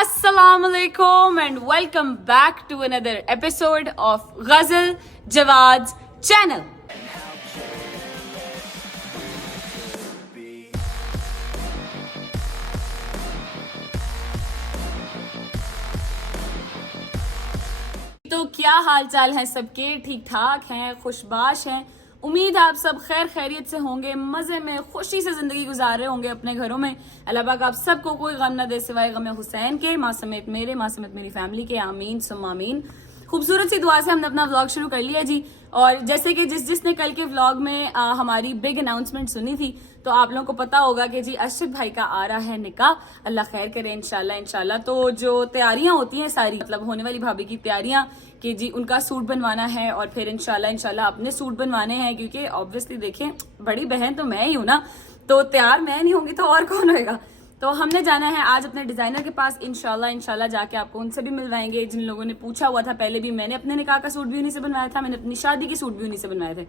Assalamualaikum and welcome back to another episode of Ghazal Jawad's channel. तो क्या हाल चाल है सबके, ठीक ठाक हैं, खुशबाश हैं। उम्मीद है आप सब खैर खैरियत से होंगे, मजे में खुशी से जिंदगी गुजार रहे होंगे अपने घरों में। अल्लाह पाक आप सबको कोई गम न दे सिवाय गम हुसैन के, माँ समेत मेरे, माँ समेत मेरी फैमिली के। आमीन सुम्मा आमीन। खूबसूरत सी दुआ से हमने अपना व्लॉग शुरू कर लिया जी। और जैसे कि जिसने कल के व्लॉग में हमारी बिग अनाउंसमेंट सुनी थी, तो आप लोगों को पता होगा कि जी अर्शद भाई का आ रहा है निकाह। अल्लाह खैर करे इंशाल्लाह इंशाल्लाह। तो जो तैयारियां होती हैं सारी, मतलब होने वाली भाभी की तैयारियां कि जी उनका सूट बनवाना है और फिर इंशाल्लाह अपने सूट बनवाने हैं, क्योंकि ऑब्वियसली देखें बड़ी बहन तो मैं ही हूं ना, तो तैयार मैं नहीं होंगी तो और कौन होएगा। तो हमने जाना है आज अपने डिजाइनर के पास, इंशाल्लाह जाके आपको उनसे भी मिलवाएंगे। जिन लोगों ने पूछा हुआ था, पहले भी मैंने अपने निकाह का सूट भी उन्हीं से बनवाया था, मैंने अपनी शादी के सूट भी उन्हीं से बनवाए थे।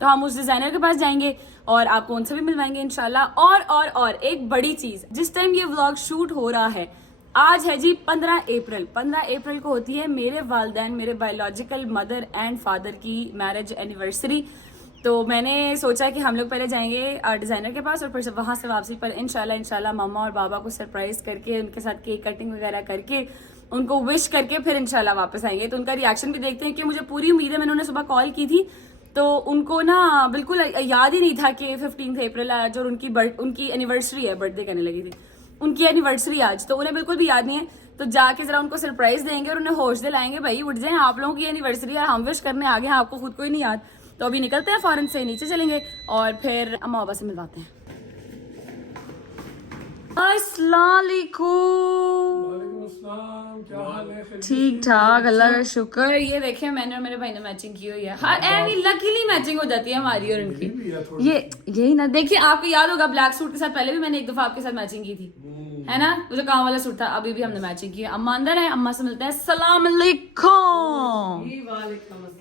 तो हम उस डिजाइनर के पास जाएंगे और आपको उनसे भी मिलवाएंगे इंशाल्लाह। और एक बड़ी चीज, जिस टाइम ये व्लॉग शूट हो रहा है आज है जी 15 अप्रैल। 15 अप्रैल को होती है मेरे वालिदैन, मेरे बायोलॉजिकल मदर एंड फादर की मैरिज एनिवर्सरी। तो मैंने सोचा कि हम लोग पहले जाएंगे डिजाइनर के पास और फिर वहां से वापसी पर इंशाल्लाह मम्मा और बाबा को सरप्राइज करके, उनके साथ केक कटिंग वगैरह करके, उनको विश करके फिर इंशाल्लाह वापस आएंगे। तो उनका रिएक्शन भी देखते हैं कि मुझे पूरी उम्मीद है। मैंने उन्हें सुबह कॉल की थी तो उनको ना बिल्कुल याद ही नहीं था कि 15 अप्रैल आज और उनकी एनिवर्सरी है, बर्थडे करने लगी थी, उनकी एनिवर्सरी आज, तो उन्हें बिल्कुल भी याद नहीं है। तो जाके जरा उनको सरप्राइज देंगे और उन्हें होश दिलाएंगे, भाई उठ जाए, आप लोगों की एनिवर्सरी है, हम विश करने आ गए हैं, आपको खुद को ही नहीं याद। तो अभी निकलते हैं फौरन से, नीचे चलेंगे और फिर अम्मा बाबा से मिलवाते हैं। ठीक ठाक, अल्लाह का शुक्र। ये देखिए मैंने और मेरे भाई ने मैचिंग की हुई है। हर लकीली मैचिंग हो जाती है हमारी और उनकी। ये यही ना, देखिए आपको याद होगा ब्लैक सूट के साथ पहले भी मैंने एक दफा आपके साथ मैचिंग की थी, है ना, वो जो काम वाला सूट था, अभी भी हमने मैचिंग की है। अम्मा अंदर है, अम्मा से मिलते हैं। सलाम अलैकुम,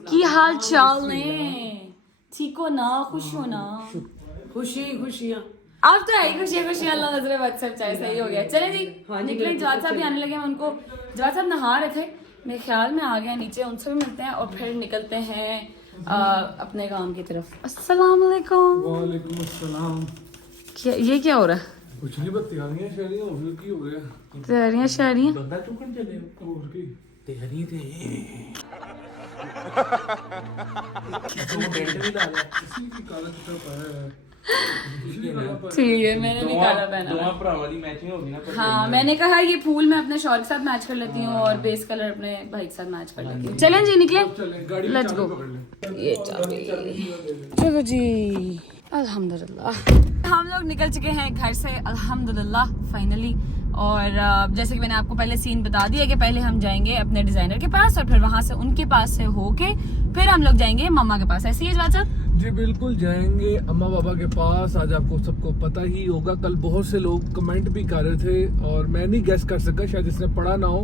की हाल चाल ने, ठीक हो ना, खुश हो ना? खुशियाँ अब तो है खुशियाँ अल्लाह नजरे बद सब चाहे सही हो गया। चले जी निकले, जवाद साहब भी आने लगे हैं। उनको जवाद साहब नहा रहे थे, मेरे ख्याल में आ गए नीचे, उनसे भी मिलते हैं और फिर निकलते हैं अपने काम की तरफ। अस्सलाम वालेकुम। वालेकुम अस्सलाम। ये क्या हो रहा है? कुछ नहीं, बस तैयारियां शहरियां हो गई, की हो गया तैयारियां शहरियां बंदा चुकन चले और की तैयारी थे तो टेंट भी डाला, किसी की काला चिट्टा पाया है। ठीक है, मैंने भी काला पहना दोनों भरा वाली मैचिंग होगी ना। हाँ, मैंने कहा ये फूल मैं अपने शॉल के साथ मैच कर लेती हूँ और बेस कलर अपने भाई के साथ मैच कर लेती हूँ। चलें जी निकले, लेट्स गो। ये चलो जी, अल्हम्दुलिल्लाह हम लोग निकल चुके हैं घर से, अल्हम्दुलिल्लाह फाइनली। और जैसे कि मैंने आपको पहले सीन बता दिया कि पहले हम जाएंगे अपने डिजाइनर के पास और फिर वहां से उनके पास से होके फिर हम लोग जाएंगे मम्मा के पास। ऐसी है जवाब साहब? जी बिल्कुल, जाएंगे अम्मा बाबा के पास। आज आपको सबको पता ही होगा, कल बहुत से लोग कमेंट भी कर रहे थे और मैं नहीं गेस कर सका, शायद इसने पढ़ा ना हो।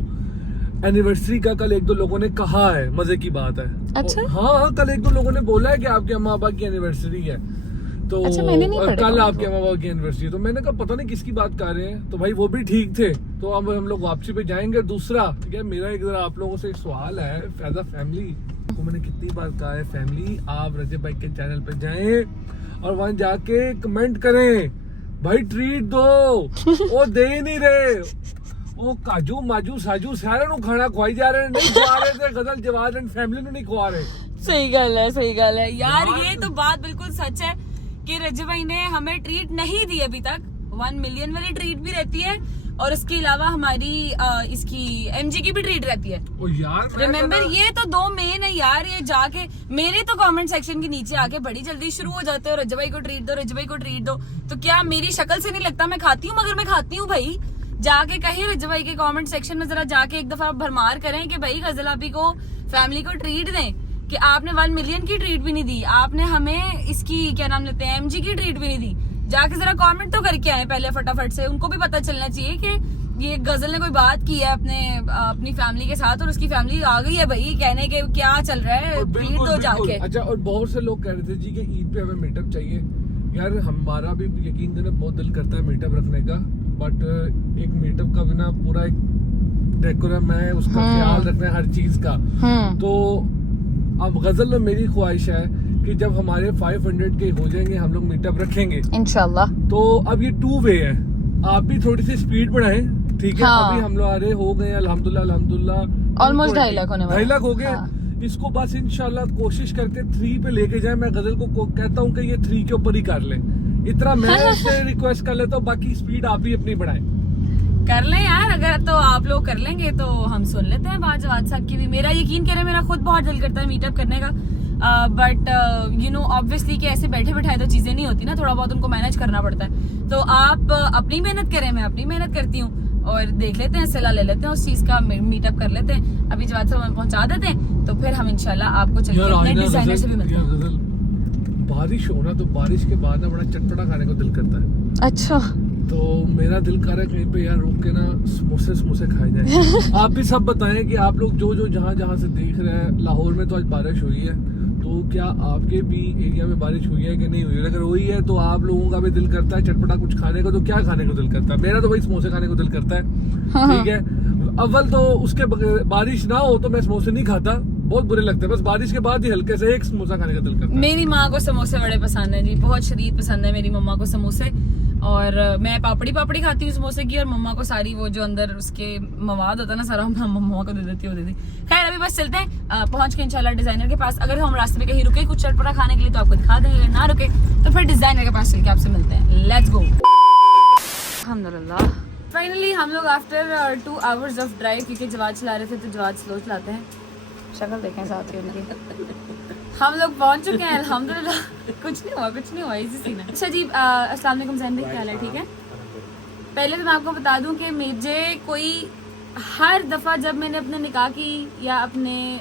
एनिवर्सरी का कल एक दो लोगों ने कहा है, मजे की बात है। अच्छा? हाँ, कल एक दो लोगों ने बोला है कि आपके अम्मा बाबा की एनिवर्सरी है, तो अच्छा, मैंने नहीं पढ़ा। कल आपके अम्मा बाबा की एनिवर्सरी। तो मैंने कहा पता नहीं किसकी बात कर रहे हैं, तो भाई वो भी ठीक थे। तो अब हम लोग वापसी पे जाएंगे। दूसरा ठीक है, मेरा एक जरा आप लोगों से एक सवाल है, फैजा फैमिली को मैंने कितनी बार कहा है, फैमिली आप रजब भाई के चैनल पे जाएं और वहां जाके कमेंट करें, भाई ट्रीट दो, वो दे ही नहीं रहे, वो काजू माजू साजू सारे नु खाना खुआई जा रहे, नहीं खुआ रहे थे। गजल जवाद एंड फैमिली नु नहीं खुआ रहे। सही गल है यार, ये तो बात बिल्कुल सच है कि रजब भाई ने हमें ट्रीट नहीं दी अभी तक। 1 मिलियन वाली ट्रीट भी रहती है और उसके अलावा हमारी इसकी एमजी की भी ट्रीट रहती है। ओ यार रिमेम्बर, ये तो 2 मेन है यार। ये जाके मेरे तो कमेंट सेक्शन के नीचे आके बड़ी जल्दी शुरू हो जाते हो, रजब भाई को ट्रीट दो, रजब भाई को ट्रीट दो। तो क्या मेरी शक्ल से नहीं लगता मैं खाती हूँ? मगर मैं खाती हूँ भाई। जाके कहीं रजब भाई के कमेंट सेक्शन में जरा जाके एक दफा भरमार करें कि भाई गजल आपी को, फैमिली को ट्रीट दें कि आपने 1 मिलियन की ट्रीट भी नहीं दी, आपने हमें इसकी क्या नाम लेते हैं एमजी की ट्रीट भी नहीं दी। जाके जरा कमेंट तो करके आए पहले फटाफट से, उनको भी पता चलना चाहिए कि ये गजल ने कोई बात की है अपनी फैमिली के साथ और उसकी फैमिली आ गई है भाई कहने के क्या चल रहा है, ट्रीट दो जाके। अच्छा, और बहुत से लोग कह रहे थे जी कि ईद पे हमें मीटअप चाहिए। यार हमारा भी यकीन देना बहुत दिल करता है मीटअप रखने का, बट एक मीटअप का बिना पूरा एक डेकोरम है, उसका ख्याल रखना है हर चीज का। तो अब गजल में मेरी ख्वाहिश है कि जब हमारे 500 के हो जाएंगे हम लोग मीटअप रखेंगे इंशाल्लाह। तो अब ये 2 वे है, आप भी थोड़ी सी स्पीड बढ़ाएं, ठीक है। हाँ। अभी हम लोग आ रहे हो गए अल्हम्दुलिल्लाह ऑलमोस्ट 2.5 लाख होने वाले। 2.5 लाख हो गए। हाँ। इसको बस इंशाल्लाह कोशिश करके 3 पे लेके जाए। मैं गजल को कहता हूँ कि ये 3 के ऊपर ही कर ले, इतना मैं इससे रिक्वेस्ट कर लेता हूँ। बाकी स्पीड आप ही अपनी बढ़ाएं। कर लें यार, अगर तो आप लोग कर लेंगे तो हम सुन लेते हैं बात जवाद साहब की भी। मेरा यकीन करें, मेरा खुद बहुत दिल करता है मीटअप करने का, बट यू नो ऑब्वियसली कि ऐसे बैठे बैठाए तो चीजें नहीं होती ना, थोड़ा बहुत उनको मैनेज करना पड़ता है। तो आप अपनी मेहनत करें, मैं अपनी मेहनत करती हूँ, और देख लेते हैं, सलाह ले लेते हैं उस चीज का, मीटअप कर लेते हैं। अभी जवाद साहब हमें पहुंचा देते हैं तो फिर हम इंशाल्लाह आपको चल के अपने डिजाइनर से भी मिलते हैं। बारिश हो ना, तो बारिश के बाद ना बड़ा चटपटा खाने को दिल करता है। अच्छा, तो मेरा दिल कर रहा है कहीं पे यार रुक के ना समोसे खाए जाए। आप भी सब बताएं कि आप लोग जो जहाँ से देख रहे हैं। लाहौर में तो आज बारिश हुई है, तो क्या आपके भी एरिया में बारिश हुई है कि नहीं हुई है? अगर हुई है तो आप लोगों का भी दिल करता है चटपटा कुछ खाने को, तो क्या खाने को दिल करता है? मेरा तो भाई समोसे खाने को दिल करता है, ठीक है। अव्वल तो उसके बारिश ना हो तो मैं समोसे नहीं खाता, बहुत बुरे लगते हैं। बस बारिश के बाद ही हल्के से एक समोसा खाने का दिल करता है। मेरी माँ को समोसे बड़े पसंद है जी, बहुत शदीद पसंद है मेरी मम्मा को समोसे। और मैं पापड़ी खाती हूँ समोसे की, और मम्मा को सारी वो जो अंदर उसके मवाद होता है ना सारा, मम्मा को दे देती हूँ, दे दी। खैर अभी बस चलते हैं, पहुंच के इंशाल्लाह डिजाइनर के पास। अगर हम रास्ते में कहीं रुके कुछ चटपटा खाने के लिए तो आपको दिखा देंगे, अगर ना रुके तो फिर डिजाइनर के पास चल के आपसे मिलते हैं। Let's go. अल्हम्दुलिल्लाह फाइनली हम लोग आफ्टर 2 आवर्स ऑफ ड्राइव, क्योंकि जवाद चला रहे थे तो जवाद स्लो चलाते हैं, शक्ल देखें साथ ही उनकी। हम लोग पहुंच चुके हैं अल्हम्दुलिल्लाह। कुछ नहीं हुआ इजी सीन है। अच्छा जी, अस्सलाम वालेकुम ज़ैन भाई, क्या हाल है? ठीक है। पहले तो मैं आपको बता दूं कि मुझे कोई हर दफ़ा जब मैंने अपने निकाह की या अपने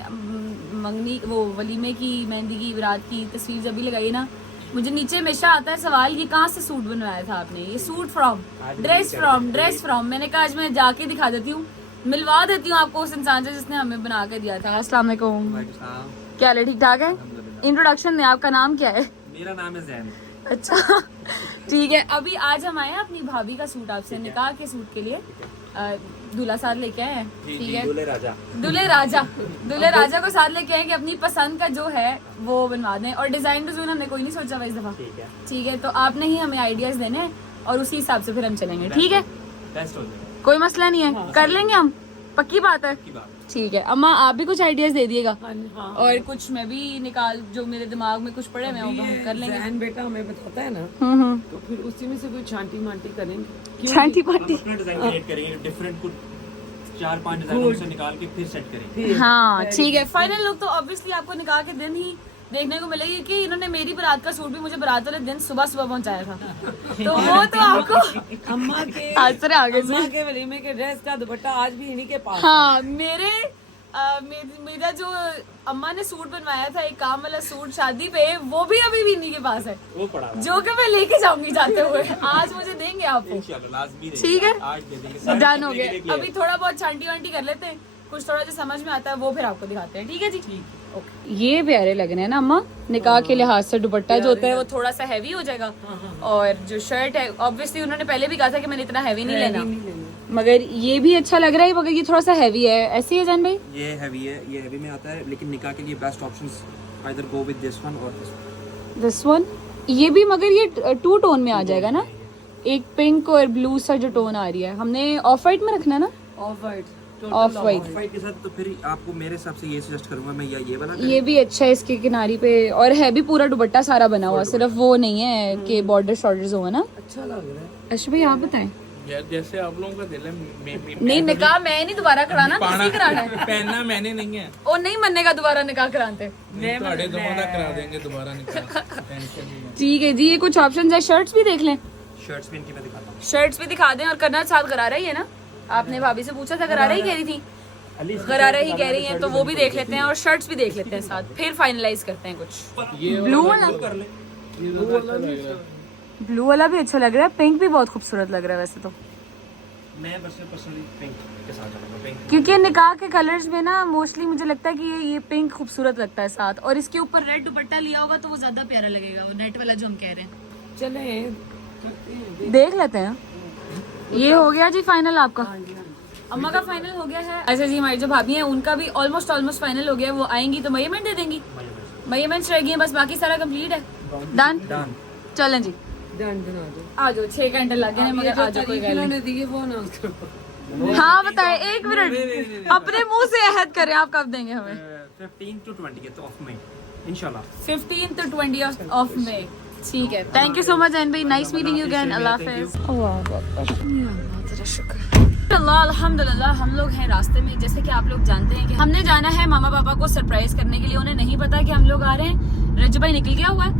मंगनी वो वलीमे की, मेहंदी की, बारात की तस्वीर जब भी लगाई ना, मुझे नीचे हमेशा आता है सवाल, ये कहाँ से सूट बनवाया था आपने? ये सूट फ्रॉम ड्रेस फ्रॉम। मैंने कहा आज मैं जाके दिखा देती हूँ, मिलवा देती हूँ आपको उस इंसान से जिसने हमें बना के दिया था। अस्सलाम वालेकुम, क्या हाल है? ठीक ठाक है। इंट्रोडक्शन में आपका नाम क्या है? मेरा नाम है जैन। अच्छा ठीक है। अभी आज हम आए हैं अपनी भाभी का सूट आपसे निकाह के सूट के लिए, दूल्हा साथ लेके आए हैं, ठीक है। दूल्हे राजा को साथ लेके आए कि अपनी पसंद का जो है वो बनवा दें, और डिजाइन तो हमने कोई नहीं सोचा हुआ इस दफा, ठीक है। तो आपने ही हमें आइडियाज देने हैं और उसी हिसाब से फिर हम चलेंगे, ठीक है। कोई मसला नहीं है, कर लेंगे हम, पक्की बात है, ठीक है। अम्मा आप भी कुछ आइडियाज दे दिएगा, और कुछ मैं भी निकाल, जो मेरे दिमाग में कुछ पड़े मैं हम कर लेंगे। जैन बेटा हमें बताता है ना, तो फिर उसी में से कोई छांटी मांटी करेंगे। छांटी मांटी, अपना डिजाइन क्रिएट करेंगे, डिफरेंट कुछ 4-5 डिजाइनों से निकाल के फिर सेट करेंगे। हाँ ठीक है। फाइनल लुक तो ऑब्वियसली आपको निकाह के दिन ही देखने को मिलेगी, कि इन्होंने मेरी बारात का सूट भी मुझे बारात वाले दिन सुबह पहुंचाया था, तो वो तो आपको अम्मा के आगे से अम्मा के वलीमे के ड्रेस का दुपट्टा आज भी इन्हीं के पास। हाँ, मेरा जो अम्मा ने सूट बनवाया था, एक काम वाला सूट शादी पे, वो भी अभी भी इन्हीं के पास है, वो पड़ा जो कि मैं लेके जाऊंगी जाते हुए। आज मुझे देंगे आपको, ठीक है, डन हो गया। अभी थोड़ा बहुत छांटी वांटी कर लेते हैं, कुछ थोड़ा जो समझ में आता है वो फिर आपको दिखाते हैं, ठीक है जी। ये प्यारे लग रहे हैं ना अम्मा, निकाह के लिहाज से दुपट्टा जो होता है वो थोड़ा सा हैवी हो जाएगा, और जो शर्ट है ऑब्वियसली उन्होंने पहले भी कहा था कि मैंने इतना हैवी नहीं लेना, मगर ये भी अच्छा लग रहा है, मगर ये थोड़ा सा हैवी है। ऐसे ही है जान भाई? ये हैवी है, ये हैवी में आता है, लेकिन निकाह के लिए best options either go with this one और दिस वन। ये भी मगर ये 2 टोन में आ जाएगा ना, एक पिंक और ब्लू सा जो टोन आ रही है, हमने ऑफ वाइट में रखना है ना, ऑफ वाइट के साथ। तो फिर आपको मेरे हिसाब से ये सजेस्ट करूंगा मैं, या ये वाला। ये भी अच्छा है इसके किनारी पे, और है भी पूरा दुपट्टा सारा बना हुआ, सिर्फ वो नहीं है कि बॉर्डर शॉर्डर्स हो ना। अच्छा लग रहा है। अच्छा भाई आप बताएं। यार जैसे आप लोगों का दिल है, नहीं निकाह मैं नहीं दोबारा कराना, किसी कराना है। पहनना मैंने नहीं है, और नहीं मनने का दोबारा निकाह कराते, थोड़े दोनों का करा देंगे दोबारा निकाह, टेंशन नहीं है। ठीक है जी। ये कुछ ऑप्शंस है, शर्ट्स भी देख लें, शर्ट्स भी इनकी मैं दिखाता हूं। शर्ट्स भी दिखा दें। और करना साथ गरारा ही है ना, आपने भाभी से पूछा था, गरारा ही कह रही थी, गरारा ही कह रही है, तो वो भी देख लेते हैं और शर्ट्स भी देख लेते हैं साथ, फिर फाइनलाइज करते हैं कुछ। ब्लू वाला, ब्लू वाला भी अच्छा लग रहा है, पिंक भी बहुत खूबसूरत लग रहा है वैसे तो। मैं बस पर्सनली पिंक के साथ जाऊंगा, पिंक, क्योंकि निकाह के कलर्स में ना मोस्टली मुझे लगता है कि ये पिंक खूबसूरत लगता है साथ, और इसके ऊपर रेड दुपट्टा लिया होगा तो वो ज्यादा प्यारा लगेगा, वो नेट वाला जो हम कह रहे हैं। चले देख लेते हैं। ये हो गया जी फाइनल आपका? अम्मा का फाइनल हो गया है। अच्छा जी, हमारी जो भाभी हैं उनका भी ऑलमोस्ट फाइनल हो गया है। वो आएंगी तो मयमेंट दे देंगी, मयमेंट रहेगी है, बस बाकी सारा कंप्लीट है। डन चलें जी, डन बना दो। आ जाओ। 6 घंटे लग गए मगर आ जाओ, कोई गल नहीं। दिए वो अनाउंस करो। हाँ बताए, 1 मिनट अपने मुंह से अहद करें, आप कब देंगे हमें? 15 to 20th of May, इंशाल्लाह। 15 to 20th of May, ठीक है। Thank you so much and भाई, नाइस मीटिंग यू अगेन। अल्लाह हाफिज़। अल्लाह अकबर, तेरा शुक्र। अल्लाह अल्हम्दुलिल्लाह, हम लोग हैं रास्ते में। जैसे कि आप लोग जानते हैं कि हमने जाना है मामा पापा को सरप्राइज करने के लिए। उन्हें नहीं पता कि हम लोग आ रहे हैं। रजब भाई निकल गया हुआ है,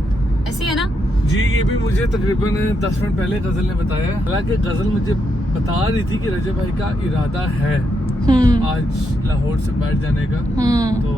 ऐसे ही है ना जी? ये भी मुझे तकरीबन 10 मिनट पहले गजल ने बताया। हालांकि गजल मुझे बता रही थी कि रजब भाई का इरादा है आज लाहौर से बैठ जाने का, तो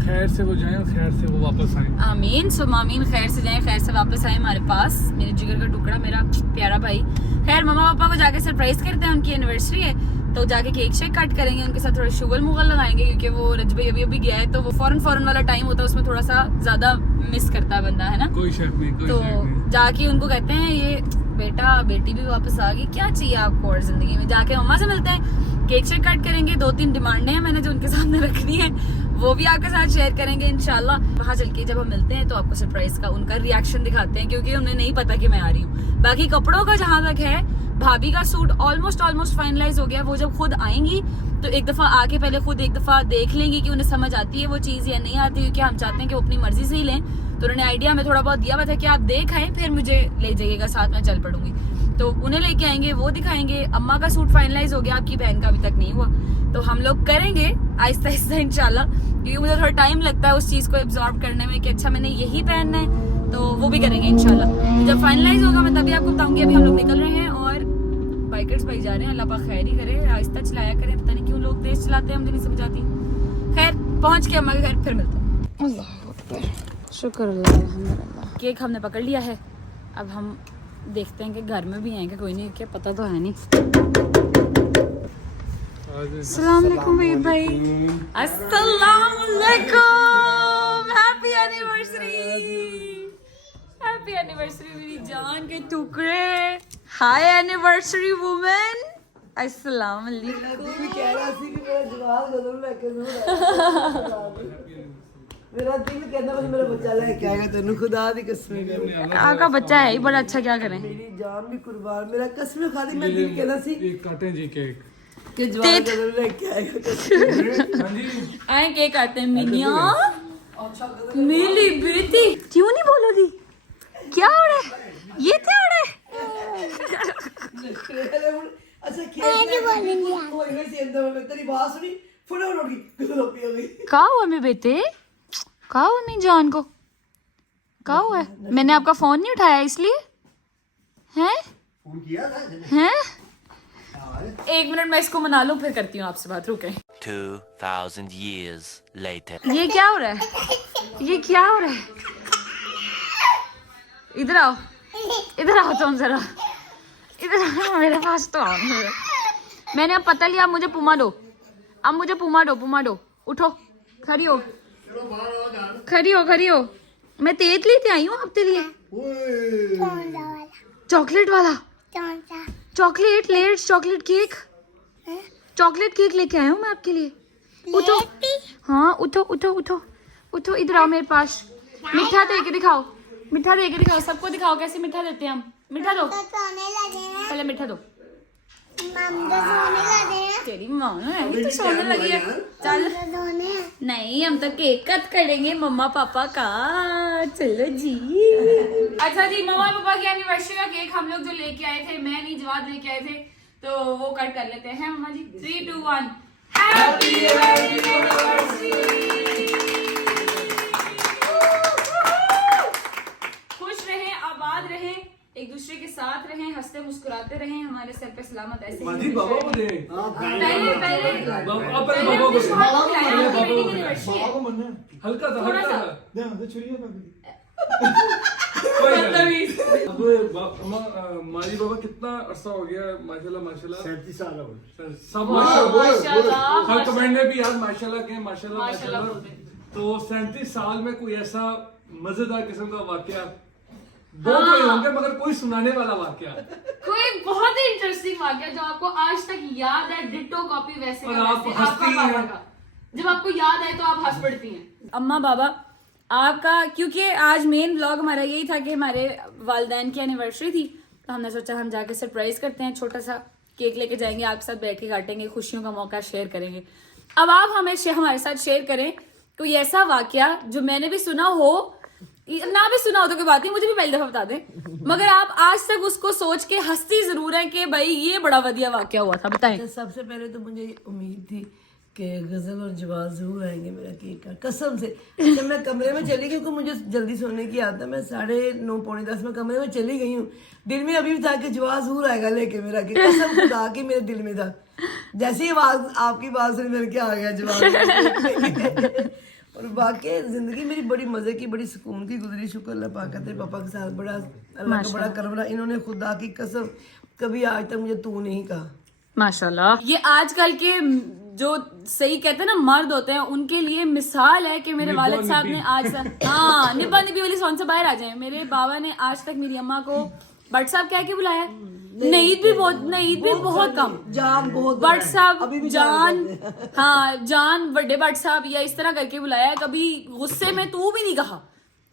खैर से वो जाएं और खैर से वो वापस आएं। आमीन सुम आमीन। खैर से जाएं, खैर से वापस आए हमारे पास। मेरे जिगर का टुकड़ा, मेरा प्यारा भाई। खैर मामा पापा को जाके सरप्राइज करते हैं, उनकी एनिवर्सरी है तो जाके केक शेक कट करेंगे, उनके साथ थोड़ा शुगल मुगल लगाएंगे, क्योंकि वो रजब भाई अभी गया है तो वो फौरन वाला टाइम होता है, उसमें थोड़ा सा ज्यादा मिस करता है बंदा, है ना? कोई शेफ नहीं, कोई तो शेफ नहीं। जाके उनको कहते हैं ये बेटा बेटी भी वापस आ गई, क्या चाहिए आपको और जिंदगी में? जाके मम्मा से मिलते हैं, केक शेक कट करेंगे। 2-3 डिमांडें हैं मैंने जो उनके सामने रखनी है, वो भी आपके साथ शेयर करेंगे इंशाल्लाह। वहाँ चल के जब हम मिलते हैं तो आपको सरप्राइज का उनका रिएक्शन दिखाते हैं, क्योंकि उन्हें नहीं पता कि मैं आ रही हूँ। बाकी कपड़ों का जहाँ तक है, भाभी का सूट ऑलमोस्ट फाइनलाइज हो गया। वो जब खुद आएंगी तो एक दफा आके पहले खुद एक दफा देख लेंगी कि उन्हें समझ आती है वो चीज या नहीं आती, क्योंकि हम चाहते हैं कि वो अपनी मर्जी से ही लें। तो उन्होंने आइडिया हमें थोड़ा बहुत दिया हुआ था कि आप देख आए फिर मुझे ले जाइएगा साथ में, चल पड़ूंगी। तो उन्हें लेके आएंगे, वो दिखाएंगे। अम्मा का सूट फाइनलाइज हो गया, आपकी बहन का अभी तक नहीं हुआ, तो हम लोग करेंगे आहिस्ता आहिस्ता इंशाल्लाह, क्योंकि मुझे थोड़ा टाइम लगता है उस चीज को एब्जॉर्ब करने में कि अच्छा मैंने यही पहनना है, तो वो भी करेंगे इंशाल्लाह। तो जब फाइनलाइज होगा मैं तभी आपको बताऊंगी। अभी हम लोग निकल रहे हैं और बाइकर्स भाई जा रहे हैं। अल्लाह पाक खैर ही करे, आहिस्ता चलाया करें, पता नहीं क्यों लोग तेज चलाते हैं, मुझे नहीं समझ आती। खैर पहुंच के अम्मा के घर फिर मिलते हैं। अल्लाह अकबर, शुक्र अल्लाह अल्हम्दुलिल्लाह। केक हमने पकड़ लिया है, अब हम देखते हैं कि घर में भी आएंगे, कोई नहीं, क्या पता तो है नहीं। अस्सलाम वालेकुम वहीद भाई। अस्सलाम वालेकुम, हैप्पी एनिवर्सरी, हैप्पी एनिवर्सरी मेरी जान के टुकड़े। हाय एनिवर्सरी वुमन, अस्सलाम वालेकुम। मेरा दिल कहता बस मेरा बच्चा लेके आएगा, तेनू खुदा दी कसम। आपका बच्चा है ही बड़ा अच्छा, क्या करें? मेरी जान भी कुर्बान, मेरा कसम खादी मैं दिल कहना सी काटें जी केक। कि जवान कदर लेके आएगा। आए केक काटते हैं। मिनिया मिली बेटी क्यों नहीं बोलोगी? क्या हो रहा है? ये क्या हो रहा है? अच्छा तेरी बात सुनी फटाफट उठ गई, किधर लपी हो गई। क्या हुआ मेरे बेटे? क्या हुआ मेरी जान को? क्या हुआ है? मैंने आपका फोन नहीं उठाया इसलिए हैं? फोन किया था हैं? 1 मिनट मैं इसको मना लूं, फिर करती हूँ आपसे बात, रुके। 2000 years later. ये क्या हो रहा है? ये क्या हो रहा है? इधर आओ, इधर आओ तुम जरा, इधर आओ मेरे पास तो आओ। मैंने अब पता लिया, अब मुझे पुमा दो, अब मुझे पुमा दो। उठो, खड़ी हो, खड़ी हो। मैं तेज लेते आई हूँ आपके लिए। चॉकलेट वाला, चॉकलेट लेट्स, चॉकलेट केक लेके आया हूँ मैं आपके लिए। उठो, हाँ उठो, इधर आओ मेरे पास। मीठा दे के दिखाओ, सबको दिखाओ कैसे मीठा देते हैं हम। मीठा दो, पहले मीठा दो। तेरी माँ है तो सोने लगी है। चल नहीं, हम तो केक कट करेंगे मम्मा पापा का, चलो जी। अच्छा जी, मम्मा पापा की एनिवर्सरी का केक हम लोग जो लेके आए थे, मैं नहीं जवाद लेके आए थे, तो वो कट कर लेते हैं मम्मा जी। 3, 2, 1 हैप्पी एनिवर्सरी। खुश रहें, आबाद रहें, एक दूसरे के साथ रहें, हंसते मुस्कुराते रहें, हमारे सर पे सलामत ऐसे ही। जी बाबा को दे। हल्का था। मारी बाबा कितना अरसा हो गया? माशाल्लाह 37 साल हो गए। सब माशाल्लाह, हर कमेंट में भी यार माशाल्लाह के माशाल्लाह। तो 37 साल में कोई ऐसा मजेदार किस्म का वाकया दो कोई होंगे मगर कोई सुनाने वाला वाकया। कोई बहुत ही इंटरेस्टिंग वाक्य जो आपको आज तक याद है, डिट्टो कॉपी वैसे और का आप वैसे, हंसती आपका हैं। पापा का। जब आपको याद आए तो आप हंस पड़ती हैं। अम्मा बाबा आपका, क्योंकि आज मेन व्लॉग हमारा यही था कि हमारे वालिदैन की एनिवर्सरी थी, तो हमने सोचा हम जाके सरप्राइज करते हैं, छोटा सा केक लेके जाएंगे, आपके साथ बैठ के काटेंगे, खुशियों का मौका शेयर करेंगे। अब आप हमें हमारे साथ शेयर करें कोई ऐसा वाकया जो मैंने भी सुना हो, ना भी सुना हो तो कोई बात नहीं, मुझे भी पहली दफा बता दें, मगर आप आज तक उसको सोच के हंसती जरूर है कि भाई ये बड़ा वधिया वाकया हुआ था, बताएं। तो सबसे पहले तो मुझे ये उम्मीद थी कि गजल और जवाब जरूर आएंगे मेरा केक का, कसम से। जब मैं कमरे में चली, क्योंकि मुझे जल्दी सोने की आदत है, मैं 9:30 पौने 10 में कमरे में चली गई हूँ, दिल में अभी भी था कि जवाब जरूर आएगा लेके मेरा केक, कसम खुदा की मेरे दिल में था। जैसे ही आवाज आपकी आवाज सुनी मेरे क्या आ गया जवाब। और वाकई जिंदगी मेरी बड़ी मजे की, बड़ी सुकून की गुजरी, शुक्र अल्लाह पाक का, तेरे पापा के साथ बड़ा अल्लाह का बड़ा करम रहा। इन्होंने खुदा की कसम कभी आज तक मुझे तू नहीं कहा। माशाल्लाह। ये आजकल के जो सही कहते हैं ना मर्द होते हैं, उनके लिए मिसाल है कि मेरे वालिद साहब ने आज हाँ निब्बा निब्बी वाली सॉन्ग से बाहर आ जाए। मेरे बाबा ने आज तक मेरी अम्मा को बट साहब कह के बुलाया, नईद भी बहुत कम, जान बहुत बट साहब जान, हाँ जान बड़े बट साहब या इस तरह करके बुलाया। कभी गुस्से में तू भी नहीं कहा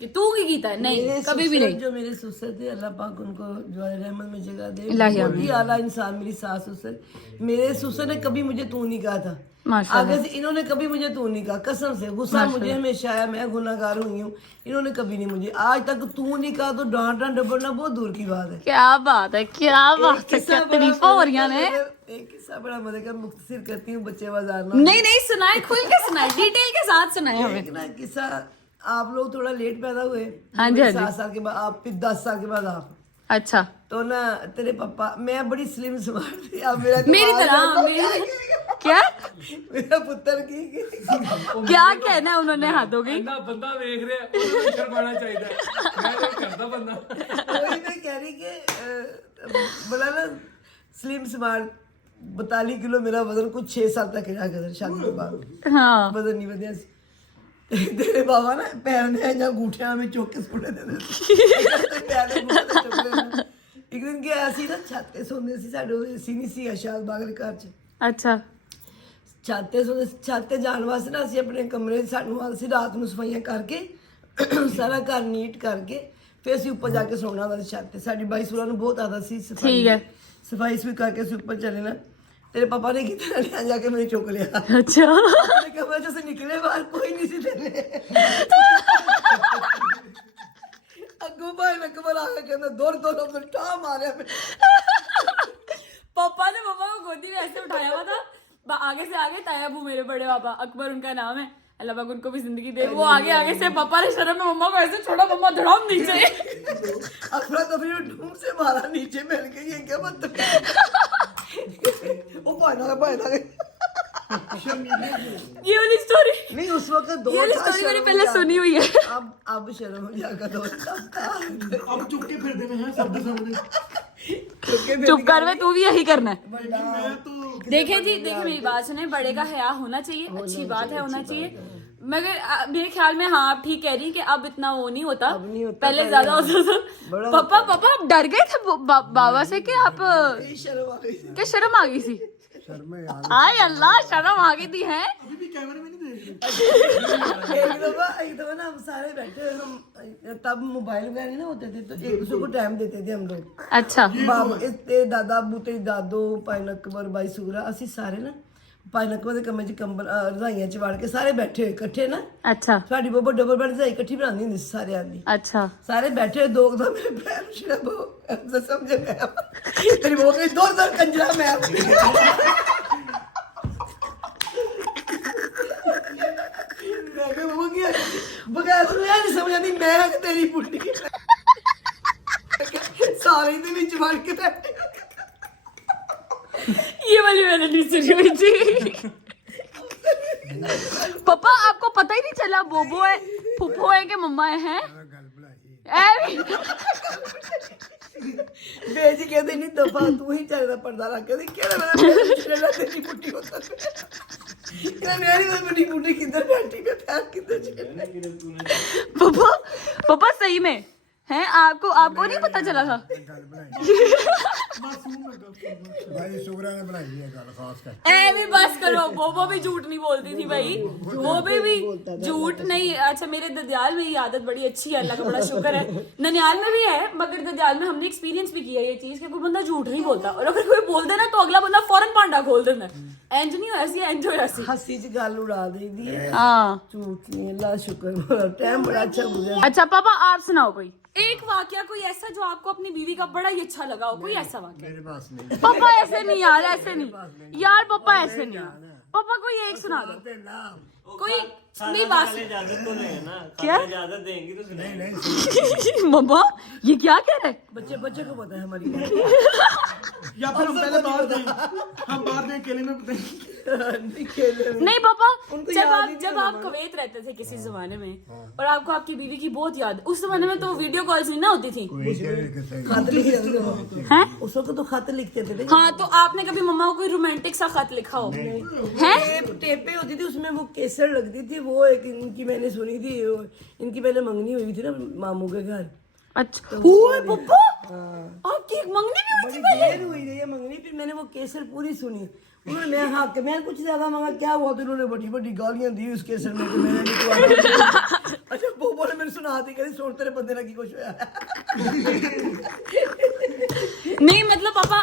कि तू की कीता है, नहीं कभी भी नहीं। जो मेरे ससुर थे अल्लाह पाक उनको जवाल रहमत में जगह दे, इलाही बहुत ही आला इंसान मेरी सास ससुर। मेरे ससुर ने कभी मुझे तू नहीं कहा था, माशाल्लाह। आगे से इन्होंने कभी मुझे तू नहीं कहा, कसम से। गुस्सा मुझे हमेशा आया, मैं गुनाहगार हुई हूँ, इन्होंने कभी नहीं मुझे आज तक तू नहीं कहा, तो डांटना डबड़ना बहुत दूर की बात है। क्या बात है, क्या बात है, क्या तारीफा हो रही है। एक किस्सा बड़ा मजे का मुख्तसर करती हूँ, बच्चे बाजार ना। नहीं सुनाए, खुल के सुनाए, डिटेल के साथ सुनाए हमें। एक ना किस्सा, आप लोग थोड़ा लेट पैदा हुए, हाँ जी, हाँ जी। 7 साल के बाद आप, फिर 10 साल के बाद आप, अच्छा तो ना तेरे पापा, मैं बड़ी स्लिम स्मार्ट थी, अब मेरा मेरी कमाल तरह है, क्या मेरा पुत्र की क्या कहना है उन्होंने हाथों की। बंदा बंदा देख रहे हैं, उन्हें शर्माना चाहिए। मैं नहीं करता बंदा। वही मैं कह रही कि बोला ना स्लिम स्मार्ट, 42 किलो मेरा वजन, कुछ 6 साल तक रहा कर शादी के बाद, हाँ वजन नहीं बढ़िया सी। तेरे बाबा ना पैर ਜਾਂ ਗੂਠਿਆਂ ਵਿੱਚ ਚੁੱਕ ਕੇ ਸੁੱਟੇ ਦਿੰਦੇ ਸੀ। ਇੱਕ ਦਿਨ ਕੀ ਆਇਆ ਸੀ ਨਾ, ਛੱਤ ਤੇ ਸੌਂਦੇ ਸੀ, ਸਾਡੇ ਉਹ ਏਸੀ ਨਹੀਂ ਸੀ ਆਸ਼ਾਦ ਬਾਗ ਦੇ ਘਰ 'ਚ, अच्छा ਛੱਤ ਤੇ ਸੌਂਦੇ, ਛੱਤ ਤੇ ਜਾਣ ਵਾਸਤੇ ਨਾ ਅਸੀਂ ਆਪਣੇ ਕਮਰੇ ਸਾਨੂੰ ਆਲ ਸੀ, ਰਾਤ ਨੂੰ ਸਫਾਈਆਂ ਕਰਕੇ ਸਾਰਾ ਘਰ ਨੀਟ ਕਰਕੇ ਫਿਰ ਅਸੀਂ ਉੱਪਰ ਜਾ ਕੇ ਸੌਣਾ ਹੁੰਦਾ ਸੀ ਛੱਤ ਤੇ। ਸਾਡੀ ਬਾਈ ਸੂਰਾਂ ਨੂੰ ਬਹੁਤ ਆਦਤ ਸੀ ਸਫਾਈ, ठीक है। ਸਫਾਈ ਸੁਈ ਕਰਕੇ ਅਸੀਂ ਉੱਪਰ ਚਲੇ ਨਾ, तेरे पापा ने कितना लिया जाके मैंने चुक लिया। अच्छा अपने कमरे से निकले बाहर, कोई नहीं सी देने। अगो भाई ने कमरा आके कहना दौड़ अपने टा मारे। पापा ने मम्मा को गोदी में ऐसे उठाया हुआ था, आगे से आगे ताया अबू, मेरे बड़े पापा अकबर उनका नाम है, अल्लाह पाक उनको भी जिंदगी दे। वो आगे से पापा ने शर्म में मम्मा को ऐसे छोड़ा, मम्मा धड़ाम नीचे। अकबर तो फिर ढूंढ से मारा नीचे, मिल गई ये क्या मतलब। वो भाई ये वाली स्टोरी, नहीं उस वक्त दो ये वाली स्टोरी मैंने पहले सुनी हुई है। अब शर्म हो जाएगा दो, अब चुप के फिर देने हैं सब सामने। चुप कर वे, तू भी यही करना है। मैं तो देखे जी, देखे मेरी बात सुने, बड़े का हया होना चाहिए, अच्छी बात है, होना चाहिए, मगर मेरे ख्याल में हाँ आप ठीक कह रही हैं कि अब इतना वो नहीं होता, पहले ज्यादा होता था। पापा आप डर गए थे बाबा से कि आप शर्म आ गई। क्या शर्म आ गई थी? आय अल्लाह, शर्म आ गई थी है। अभी भी कैमरे में नहीं देख रहे। एक दफा ना हम सारे बैठे, हम तब मोबाइल वगैरह नहीं ना होते थे, तो एक दूसरे को टाइम देते थे हम लोग। अच्छा बाबा ते दादा अबू ते दादो भाई अकबर बाई सूरा, ਅਸੀਂ ਸਾਰੇ ਨਾ ਭਾਈ ਅਕਬਰ ਦੇ ਕਮਰੇ 'ਚ ਕੰਬਲ ਰਜ਼ਾਈਆਂ 'ਚ ਵੜ ਕੇ ਸਾਰੇ ਬੈਠੇ ਹੋਏ ਇਕੱਠੇ ਨਾ। अच्छा ਸਾਡੀ ਬੱਬਾ ਡਬਲ ਬੈੱਡ ਰਜ਼ਾਈ ਇਕੱਠੀ ਬਣਾਉਂਦੀ ਹੁੰਦੀ ਸੀ ਸਾਰਿਆਂ ਦੀ। अच्छा ਸਾਰੇ ਬੈਠੇ ਹੋਏ, ਦੋ ਦਾ ਮੇਰੇ ਪੈਰ ਛਿੜਾ ਬੋ ਸਮਝੇ ਮੈਂ ਤੇਰੀ ਬੋ ਕੇ ਦੌੜ ਕੰਜਰਾ ਮੈਂ ਕਿ ਬੋ ਕੀ ਬਗੈਰ ਤੂੰ ਇਹ ਨਹੀਂ समझ आती मैं कि तेरी बुढ़ी सारे ਦੇ ਵਿੱਚ ਵੜ ਕੇ ਬੈਠੇ। ये वाली मैंने नहीं सुनी हुई थी। पापा आपको पता ही नहीं चला बोबो है, फूफो है कि मम्मा है? बेजी कहते नहीं दफा तू ही चल पर्दा रख के केड़ा मेरा छेड़ा तेरी बुढ़ी होता है। मेरी बुढ़ी बुढ़ी किधर बैठी है, पैर किधर छेड़ना। पापा सही में हैं आपको नहीं पता चला था? भाई शुक्र ने बनाई है गल खास कर। ए भी बस करो, वो भी झूठ नहीं बोलती थी भाई, वो भी झूठ नहीं। अच्छा मेरे ददियाल में ये आदत बड़ी अच्छी है, अल्लाह का बड़ा शुक्र है। ननियाल में भी है, मगर ददियाल में हमने एक्सपीरियंस भी किया ये चीज कि कोई बंदा झूठ नहीं बोलता, और अगर कोई बोल देना तो अगला बंदा फौरन पांडा खोल देना। इंज नहीं ऐसी इंज हो ऐसी। हंसी च गल उड़ा दी है। हाँ झूठ नहीं, अल्लाह शुक्र, टाइम बड़ा अच्छा गुजरा। अच्छा पापा आप सुनाओ कोई एक वाकया, कोई ऐसा जो आपको अपनी बीवी का बड़ा ही अच्छा लगा हो, कोई ऐसा वाकया। मेरे पास नहीं। पापा ऐसे नहीं यार, ऐसे नहीं यार, पापा ऐसे नहीं। पापा कोई एक सुना दो, कोई नहीं बात। क्या इजाजत देंगी तो सुनाएं। नहीं मम्मा ये क्या कह रहे? बच्चे को पता है हमारी। या फिर हम पहले बाहर दें, हम बाहर दें अकेले में बताएंगे। नहीं पापा, उनको जब याद ही नहीं आप कुवैत रहते थे किसी जमाने में, और आपको आपकी बीवी की बहुत याद, उस जमाने में तो वीडियो कॉल्स नहीं ना होती थी, खत लिख रहे थे हैं? उस वक्त तो खत लिखते थे। हाँ, तो आपने कभी मम्मा को कोई रोमांटिक सा खत लिखा हो? हैं? टेपें होती थी, उसमें वो केसर लगती थी, वो एक इनकी मैंने सुनी थी, इनकी पहले मंगनी हुई थी ना मामू के घर। अच्छा ओए पप्पा, हाँ। आपकी एक मंगनी भी हुई थी बड़ी पहले? देर हुई थी ये मंगनी, फिर मैंने वो केसर पूरी सुनी। उन्होंने मैं हाँ कि मैं कुछ ज्यादा मांगा, क्या हुआ तो उन्होंने बड़ी बड़ी गालियां दी उस केसर में कि मैंने नहीं तो अच्छा वो बोले मैंने सुना दी, कहीं सुन तेरे बंदे ना की कुछ होया। नहीं मतलब पापा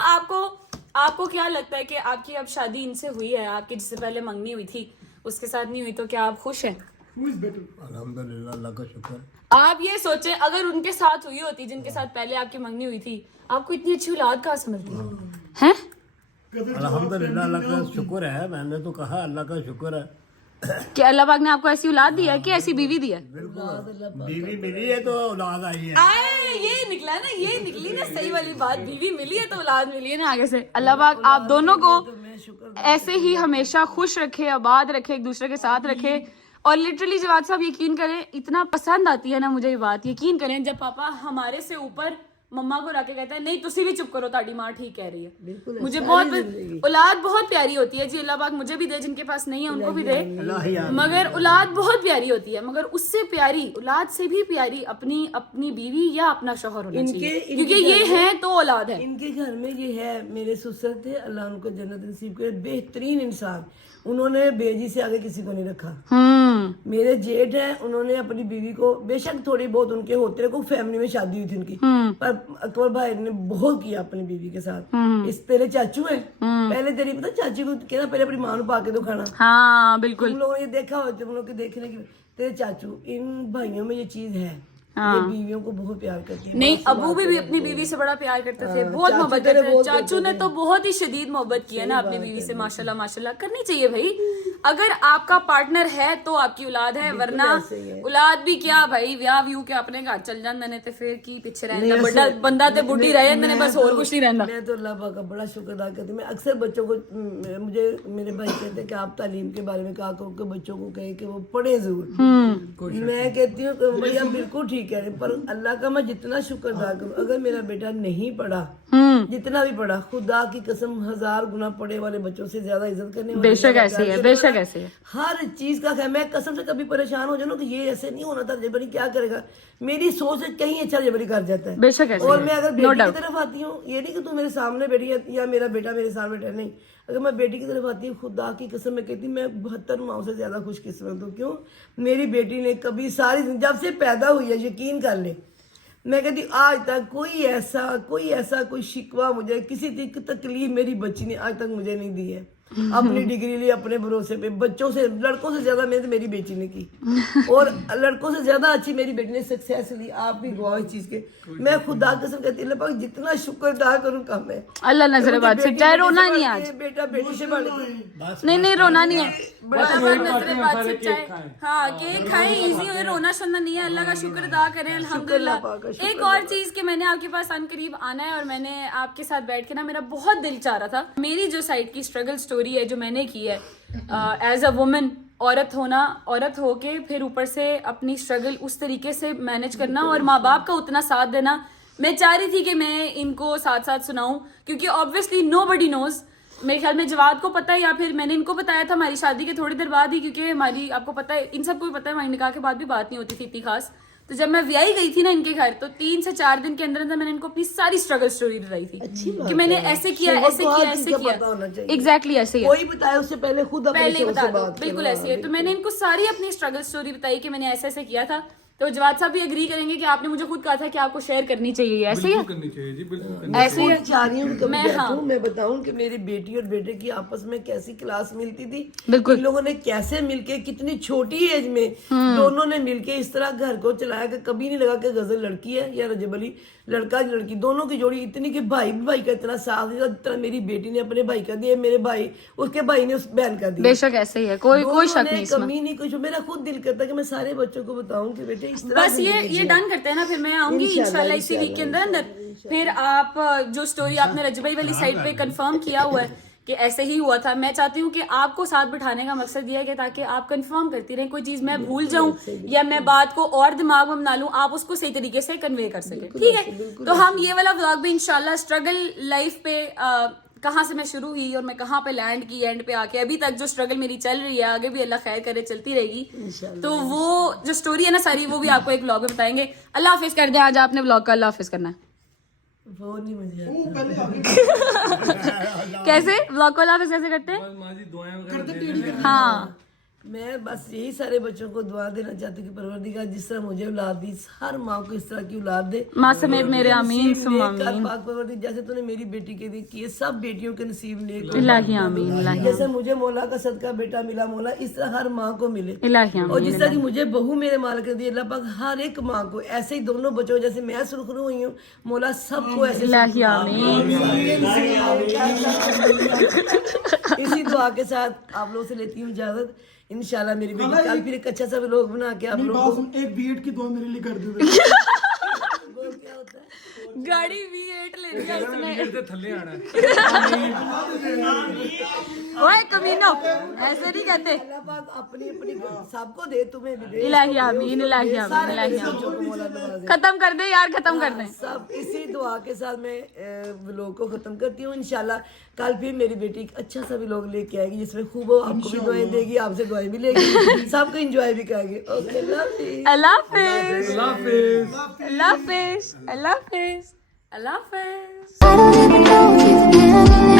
आपको क्या लगता है कि आपकी अब शादी इनसे हुई है, आपकी जिससे पहले मंगनी हुई थी उसके साथ नहीं हुई, तो क्या आप खुश हैं? अल्हम्दुलिल्लाह, अल्लाह का शुक्र। आप ये सोचे अगर उनके साथ हुई होती जिनके साथ पहले आपकी मंगनी हुई थी, आपको इतनी अच्छी औलाद कहाँ से मिलती है? अल्हम्दुलिल्लाह, अल्लाह का शुक्र है। मैंने तो कहा अल्लाह का शुक्र है कि अल्लाह पाक ने आपको ऐसी औलाद दी है कि ऐसी बीवी दी है? बीवी मिली है तो औलाद आई है। आए ये निकला ना, ये निकली ना सही वाली बात, बीवी मिली है तो औलाद मिली है ना आगे से। अल्लाह पाक आप दोनों को ऐसे ही हमेशा खुश रखे, आबाद रखे, एक दूसरे के साथ रखे। और लिटरली जवाद साहब यकीन करें, इतना पसंद आती है ना मुझे ये बात, यकीन करें जब पापा हमारे से ऊपर मम्मा को रख के कहता है नहीं तुसी भी चुप करो, ताड़ी माँ ठीक कह रही है। मुझे बहुत औलाद बहुत प्यारी होती है जी, अल्लाह पाक मुझे भी दे, जिनके पास नहीं है उनको भी दे, मगर औलाद बहुत प्यारी होती है। मगर उससे प्यारी, औलाद से भी प्यारी अपनी बीवी या अपना शौहर होना चाहिए, क्योंकि ये है तो औलाद है। इनके घर में ये है, मेरे ससुर थे, अल्लाह उनको जन्नत नसीब करे, बेहतरीन इंसान, उन्होंने बेजी से आगे किसी को नहीं रखा। मेरे जेठ हैं, उन्होंने अपनी बीवी को, बेशक थोड़ी बहुत उनके होते रहे, कोई फैमिली में शादी हुई थी उनकी, पर अकबर भाई ने बहुत किया अपनी बीवी के साथ। इस तेरे चाचू है, पहले तेरी पता चाची को कहना पहले अपनी मां को पाके दो खाना। हाँ बिल्कुल, तुम लोगों ने ये देखा हो, तुम लोग के देखने की, तेरे चाचू, इन भाइयों में ये चीज है, ये बीवियों को बहुत प्यार करती है। नहीं अबू भी अपनी बीवी से बड़ा प्यार करते थे, बहुत मोहब्बत करते थे। चाचू ने तो बहुत ही शदीद मोहब्बत की है ना अपनी बीवी से, माशाल्लाह माशाल्लाह। करनी चाहिए भाई, अगर आपका पार्टनर है तो आपकी औलाद है, वरना औलाद भी क्या भाई, व्याह व्यू के अपने घर चल जाते ने, फिर की पीछे रहना, बड़ा बंदा ते बुढ़ी रह जाते ने, बस और कुछ नहीं रहता। मैं तो अल्लाह पाक का बड़ा शुक्र अदा करती हूँ। मैं अक्सर बच्चों को, मुझे मेरे भाई कहते हैं कि आप तालीम के बारे में कहा करो कि बच्चों को कहे कि वो पढ़े जरूर। मैं कहती हूँ कि भैया बिल्कुल ठीक है, पर अल्लाह का मैं जितना शुक्र अदा करूँ, अगर मेरा बेटा नहीं पढ़ा, जितना भी पढ़ा, खुदा की कसम 1000 गुना पढ़े वाले बच्चों से ज्यादा इज्जत करने वाले, बेशक ऐसे है, बेशक ऐसे है। हर चीज का है। मैं कसम से कभी परेशान हो जाऊँ कि ये ऐसे नहीं होना था, जबरी क्या करेगा, मेरी सोच से कहीं अच्छा जबरी कर जाता है। बेशक ऐसे और मैं अगर बेटी की तरफ आती हूँ, ये नहीं कि तू मेरे सामने बैठी है या मेरा बेटा मेरे सामने बैठा, नहीं, अगर मैं बेटी की तरफ आती हूँ, खुदा की कसम मैं कहती हूँ मैं 72 माओं से ज्यादा खुशकिस्मत हूँ। क्यों? मेरी बेटी ने कभी सारी जब से पैदा हुई है, यकीन कर ले, मैं कहती आज तक कोई ऐसा शिकवा, मुझे किसी तकलीफ मेरी बच्ची ने आज तक मुझे नहीं दी है। अपनी डिग्री ली अपने भरोसे पे, बच्चों से, लड़कों से ज्यादा मेहनत मेरी बेटी ने की, और लड़कों से ज्यादा अच्छी मेरी बेटी ने सक्सेस ली। आप भी गवाह इस चीज के। मैं खुदा कसम कहती हूँ जितना शुक्र अदा करूँ कम है। अल्लाह नजर से चाहे रोना नहीं आज, बेटा बेटी से बढ़ के नहीं रोना नहीं है, हाँ केक खाएं, इजी हो, रोना शोना नहीं है। अल्लाह का शुक्र अदा करें, अल्हम्दुलिल्लाह। एक और चीज कि मैंने आपके पास अनकरीब आना है, और मैंने आपके साथ बैठ के ना, मेरा बहुत दिल चाह रहा था, मेरी जो साइड की स्ट्रगल स्टोरी है जो मैंने की है एज अ वुमन, औरत होके फिर ऊपर से अपनी स्ट्रगल उस तरीके से मैनेज करना, और माँ बाप का उतना साथ देना। मैं चाह रही थी कि मैं इनको साथ साथ सुनाऊं, क्योंकि ऑब्वियसली नोबडी नोज, मेरे ख्याल में जवाद को पता है, या फिर मैंने इनको बताया था हमारी शादी के थोड़ी देर बाद ही, क्योंकि हमारी, आपको पता है, इन सबको भी पता है, हमारी निकाह के बाद भी बात नहीं होती थी इतनी खास, तो जब मैं व्याही गई थी ना इनके घर, तो 3 से 4 दिन के अंदर अंदर मैंने इनको अपनी सारी स्ट्रगल स्टोरी बताई थी कि मैंने ऐसे किया, ऐसे किया, ऐसे किया। एग्जैक्टली ऐसे ही है। कोई बताए उससे पहले खुद अपने पहले ही शोर बता से दो, बात बिल्कुल करो। ऐसी है। तो मैंने इनको सारी अपनी स्ट्रगल स्टोरी बताई कि मैंने ऐसे ऐसे किया था। तो जवाद साहब भी एग्री करेंगे कि आपने मुझे खुद कहा था कि आपको शेयर करनी चाहिए, ऐसे ही है, करनी चाहिए जी, बिल्कुल ऐसे ही है। मैं चाह रही हूँ कि कभी मैं, बैठूं, हाँ। मैं बताऊं कि मेरी बेटी और बेटे की आपस में कैसी क्लास मिलती थी, बिल्कुल। इन लोगों ने कैसे मिलके कितनी छोटी एज में दोनों ने मिलके इस तरह घर को चलाया कि कभी नहीं लगा कि गजल लड़की है या रजब अली लड़का लड़की, दोनों की जोड़ी इतनी कि भाई भी भाई का इतना साथ दिया जितना मेरी बेटी ने अपने भाई का दिया, मेरे भाई उसके भाई ने उस बहन का दिया। बेशक ऐसे ही है, कोई शक नहीं इसमें। कमी नहीं कुछ। मेरा खुद दिल करता है कि मैं सारे बच्चों को बताऊं कि बेटे इस तरह बस ये डन करते हैं ना, फिर मैं आऊंगी इंशाल्लाह इसी वीक के अंदर अंदर। फिर आप जो स्टोरी आपने रजबाई वाली साइड पे कंफर्म किया हुआ है कि ऐसे ही हुआ था, मैं चाहती हूँ कि आपको साथ बिठाने का मकसद ये है कि ताकि आप कंफर्म करती रहें, कोई चीज मैं भूल जाऊं या मैं बात को और दिमाग में बना लूं, आप उसको सही तरीके से कन्वे कर सकें, ठीक है। तो हम ये वाला व्लॉग भी इंशाल्लाह स्ट्रगल लाइफ पे कहाँ से मैं शुरू हुई और मैं कहाँ पे लैंड की, एंड पे आके अभी तक जो स्ट्रगल मेरी चल रही है, आगे भी अल्लाह खैर करे चलती रहेगी। तो वो जो स्टोरी है ना सारी, वो भी आपको एक व्लॉग में बताएंगे। अल्लाह हाफिज कर दे आज आपने व्लॉग का, अल्लाह हाफिज करना है। वो नहीं मुझे वो पहले आगे कैसे व्लॉग को अल्लाह हाफिज कैसे करते हैं? माँ जी दुआएं वगैरह करते दे टेढ़ी देना। करते हाँ, मैं बस यही सारे बच्चों को दुआ देना चाहती हूँ कि परवरदिगार जिस तरह मुझे औलाद दी, हर माँ को इस तरह की औलाद दे। माँ समेत मेरे आमीन नसीब सुम्मा नेक कर आमीन। पाक परवरदिगार, जैसे तूने मेरी बेटी के लिए किए, सब बेटियों के नसीब नेक हो। इलाही आमीन, इलाही जैसे मुझे मौला का सदका बेटा मिला, मौला इस तरह हर माँ को मिले। इलाही और आमीन, जिस तरह की मुझे बहू मेरे मालिक ने दी, अल्लाह पाक हर एक माँ को ऐसे ही दोनों बच्चों, जैसे मैं सुरखरू हुई हूँ, मौला सबको ऐसे इलाही आमीन। इसी दुआ के साथ आप लोगों से लेती हूँ इजाजत। इंशाल्लाह मेरी बेटी कल फिर एक अच्छा सा व्लॉग बना के आप मेरी लोगों बात को। सुन, एक बीएड की दुआ मेरे लिए कर दो। वो क्या होता है? गाड़ी V8 ले लिया इसने। गिरते थल्ले आना है। ओए कमीनो, ऐसे नहीं कहते। अल्लाह पाक अपनी अपनी सबको दे, तुम्हें भी दे। इलाही आमीन, इलाही आमीन, सारे इलाही मेरे आमीन। बच्चों को मौला नवाजे। खत्म कर दे यार, खत्म कर दे। सब इसी दुआ के साथ मैं व्लॉग को खत्म करती हूँ। इंशाल्लाह कल फिर मेरी बेटी एक अच्छा सा व्लॉग लेके आएगी जिसमें खूब वो आपको भी दुआएं देगी, आपसे दुआएं भी लेगी, सबको एंजॉय भी करेंगे। Okay, Allah Hafiz, Allah Hafiz. Allah Hafiz, Allah Hafiz, Allah Hafiz. I don't ever know if you can